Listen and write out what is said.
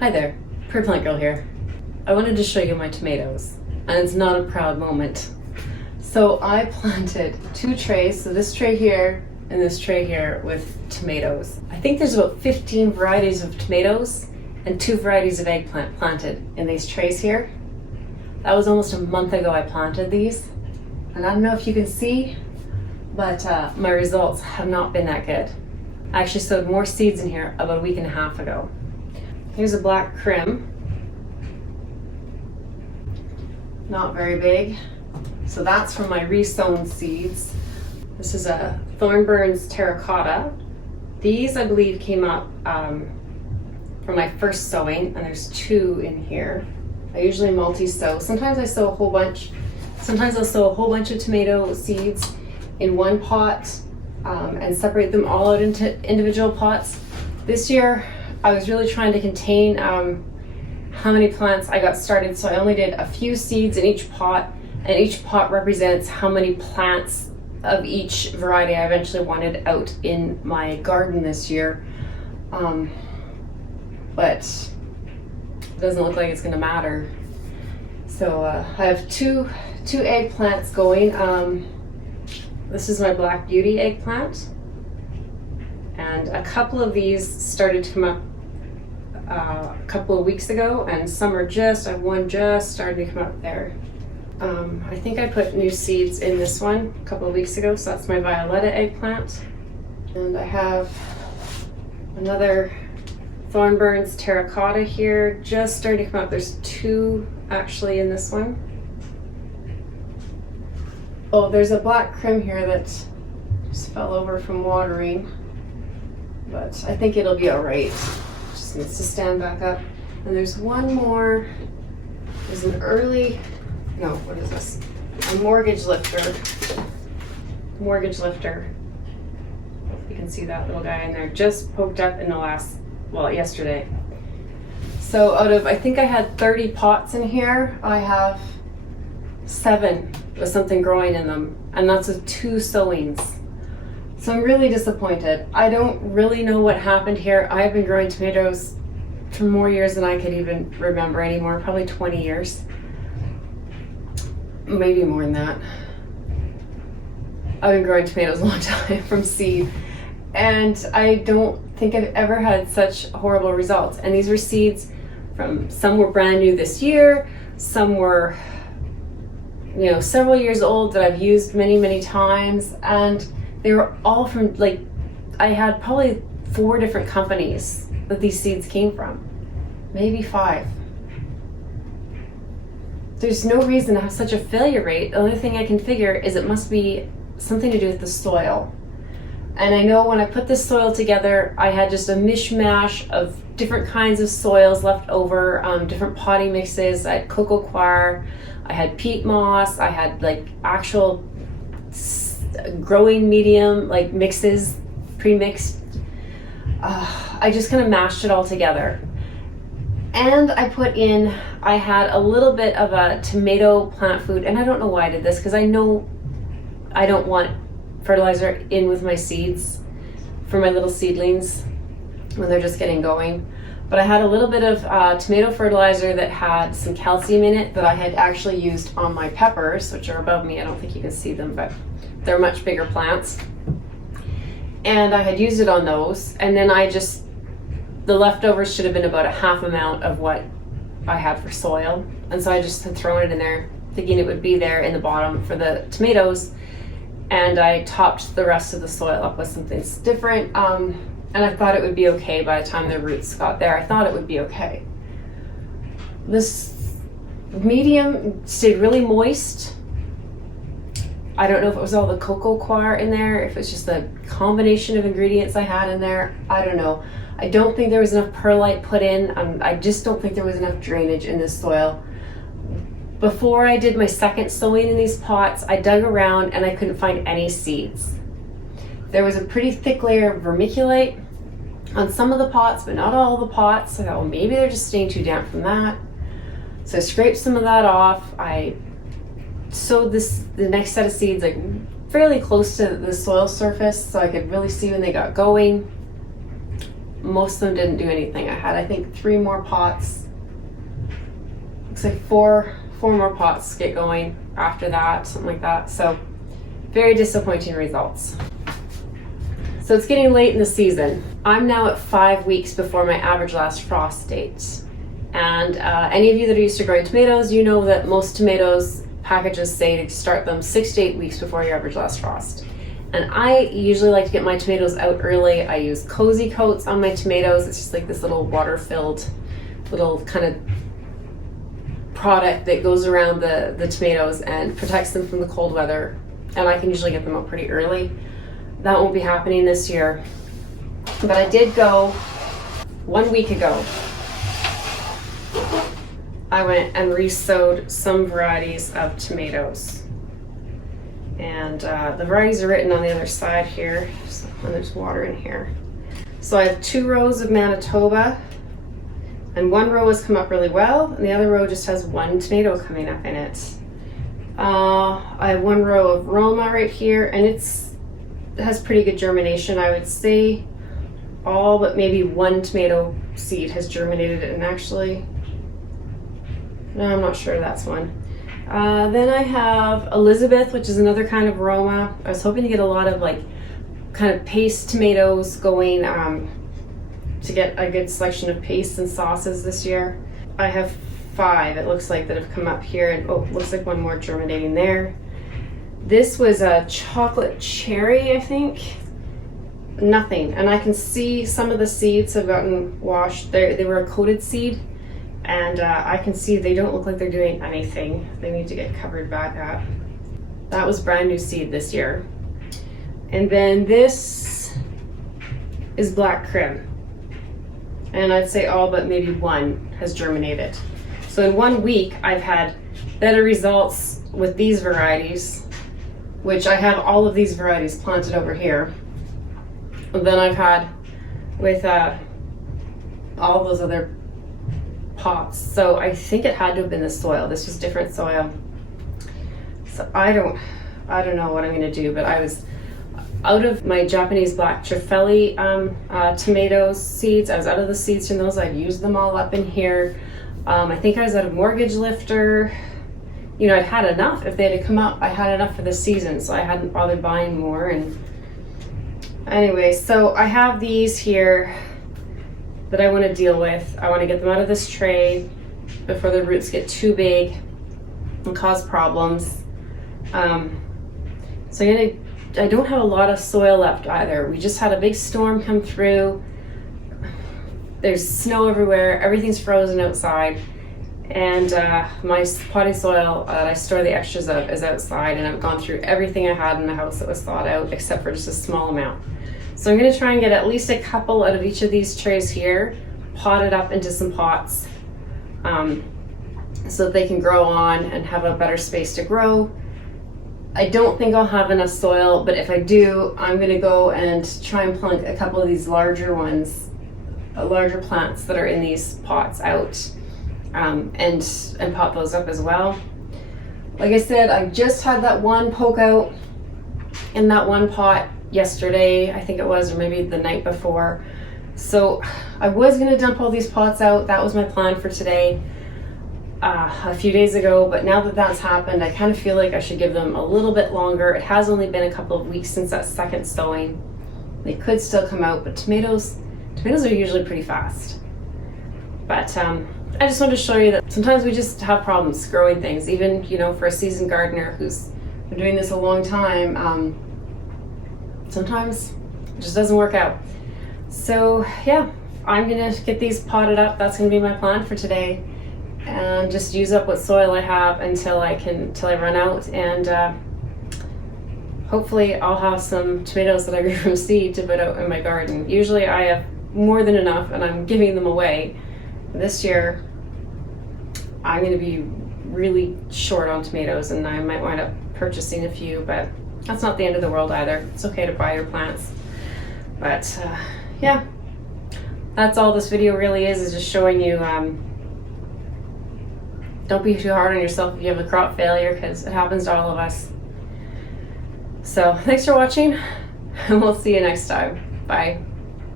Hi there, Pretty Plant Girl here. I wanted to show you my tomatoes, and it's not a proud moment. So I planted 2 trays, so this tray here and this tray here with tomatoes. I think there's about 15 varieties of tomatoes and 2 varieties of eggplant planted in these trays here. That was almost a month ago I planted these, and I don't know if you can see, but my results have not been that good. I actually sowed more seeds in here about a week and a half ago. Here's a black crim. Not very big. So that's from my resown seeds. This is a Thornburns terracotta. These I believe came up from my first sowing, and there's 2 in here. I usually multi-sow. Sometimes I sow a whole bunch. Sometimes I'll sow a whole bunch of tomato seeds in one pot and separate them all out into individual pots. This year I was really trying to contain how many plants I got started, so I only did a few seeds in each pot, and each pot represents how many plants of each variety I eventually wanted out in my garden this year. But it doesn't look like it's going to matter. So I have two eggplants going. This is my Black Beauty eggplant, and a couple of these started to come up a couple of weeks ago, and some are I have one just starting to come up there. I think I put new seeds in this one a couple of weeks ago, so that's my Violetta eggplant. And I have another Thornburns terracotta here, just starting to come up. There's 2 actually in this one. Oh, there's a black crim here that just fell over from watering, but I think it'll be all right. Just needs to stand back up. And there's one more. There's an what is this? A mortgage lifter. You can see that little guy in there, just poked up in yesterday. So out of, I think I had 30 pots in here, I have 7 with something growing in them, and that's with 2 sowings. So I'm really disappointed. I don't really know what happened here. I've been growing tomatoes for more years than I could even remember anymore, probably 20 years. Maybe more than that. I've been growing tomatoes a long time from seed, and I don't think I've ever had such horrible results. And these were seeds from, some were brand new this year, some were several years old that I've used many times, and they were all from, I had probably 4 different companies that these seeds came from, maybe 5. There's no reason to have such a failure rate. The only thing I can figure is it must be something to do with the soil. And I know when I put this soil together, I had just a mishmash of different kinds of soils left over, different potting mixes. I had cocoa coir, I had peat moss, I had actual growing medium mixes, pre-mixed. I just kind of mashed it all together. And I had a little bit of a tomato plant food, and I don't know why I did this, because I know I don't want fertilizer in with my seeds for my little seedlings when they're just getting going. But I had a little bit of tomato fertilizer that had some calcium in it that I had actually used on my peppers, which are above me. I don't think you can see them, but they're much bigger plants. And I had used it on those, and then the leftovers should have been about a half amount of what I had for soil. And so I just had thrown it in there, thinking it would be there in the bottom for the tomatoes. And I topped the rest of the soil up with something different. And I thought it would be okay by the time the roots got there. I thought it would be okay. This medium stayed really moist. I don't know if it was all the cocoa coir in there, if it's just the combination of ingredients I had in there. I don't know. I don't think there was enough perlite put in. I just don't think there was enough drainage in this soil. Before I did my second sowing in these pots, I dug around and I couldn't find any seeds. There was a pretty thick layer of vermiculite on some of the pots, but not all the pots. I thought, well, maybe they're just staying too damp from that. So I scraped some of that off. I sowed the next set of seeds fairly close to the soil surface so I could really see when they got going. most of them didn't do anything. I had, I think, 3 more pots. Looks like four more pots get going after that, something like that. So very disappointing results. So it's getting late in the season. I'm now at 5 weeks before my average last frost date. And any of you that are used to growing tomatoes, you know that most tomatoes packages say to start them 6 to 8 weeks before your average last frost. And I usually like to get my tomatoes out early. I use cozy coats on my tomatoes. It's just like this little water-filled little kind of product that goes around the tomatoes and protects them from the cold weather. And I can usually get them out pretty early. That won't be happening this year. But I did go 1 week ago. I went and re-sowed some varieties of tomatoes. And the varieties are written on the other side here, and there's water in here. So I have 2 rows of Manitoba, and 1 row has come up really well, and the other row just has 1 tomato coming up in it. I have 1 row of Roma right here, and it has pretty good germination. I would say all but maybe 1 tomato seed has germinated, and actually, no, I'm not sure that's one. Then I have Elizabeth, which is another kind of Roma. I was hoping to get a lot of like kind of paste tomatoes going to get a good selection of pastes and sauces this year. I have 5, it looks like, that have come up here, and oh, looks like 1 more germinating there. This was a chocolate cherry, I think. Nothing, and I can see some of the seeds have gotten washed. They were a coated seed. And I can see they don't look like they're doing anything. They need to get covered back up. That was brand new seed this year. And then this is black crim. And I'd say all but maybe 1 has germinated. So in 1 week, I've had better results with these varieties, which I have all of these varieties planted over here, than I've had with all those other pots. So I think it had to have been the soil. This was different soil. So I don't know what I'm going to do, but I was out of my Japanese black Trifeli tomato seeds. I was out of the seeds from those. I'd used them all up in here. I think I was out of mortgage lifter. You know, I'd had enough. If they had come up, I had enough for the season, so I hadn't bothered buying more. And anyway, so I have these here that I want to deal with. I want to get them out of this tray before the roots get too big and cause problems. So I don't have a lot of soil left either. We just had a big storm come through. There's snow everywhere. Everything's frozen outside. And my potting soil that I store the extras of is outside, and I've gone through everything I had in the house that was thawed out except for just a small amount. So I'm going to try and get at least a couple out of each of these trays here, potted up into some pots so that they can grow on and have a better space to grow. I don't think I'll have enough soil, but if I do, I'm going to go and try and plunk a couple of these larger ones, larger plants that are in these pots out, and pot those up as well. Like I said, I just had that 1 poke out in that 1 pot yesterday, I think it was, or maybe the night before. So I was going to dump all these pots out. That was my plan for today a few days ago, but now that that's happened, I kind of feel like I should give them a little bit longer. It has only been a couple of weeks since that second sowing. They could still come out, but tomatoes are usually pretty fast. But I just wanted to show you that sometimes we just have problems growing things, even, you know, for a seasoned gardener who's been doing this a long time. Sometimes it just doesn't work out. So yeah, I'm gonna get these potted up. That's gonna be my plan for today, and just use up what soil I have until I run out, and hopefully I'll have some tomatoes that I grew from seed to put out in my garden. Usually I have more than enough and I'm giving them away. This year I'm gonna be really short on tomatoes, and I might wind up purchasing a few, but that's not the end of the world either. It's okay to buy your plants. But yeah, that's all this video really is just showing you don't be too hard on yourself if you have a crop failure, because it happens to all of us. So thanks for watching, and we'll see you next time. Bye.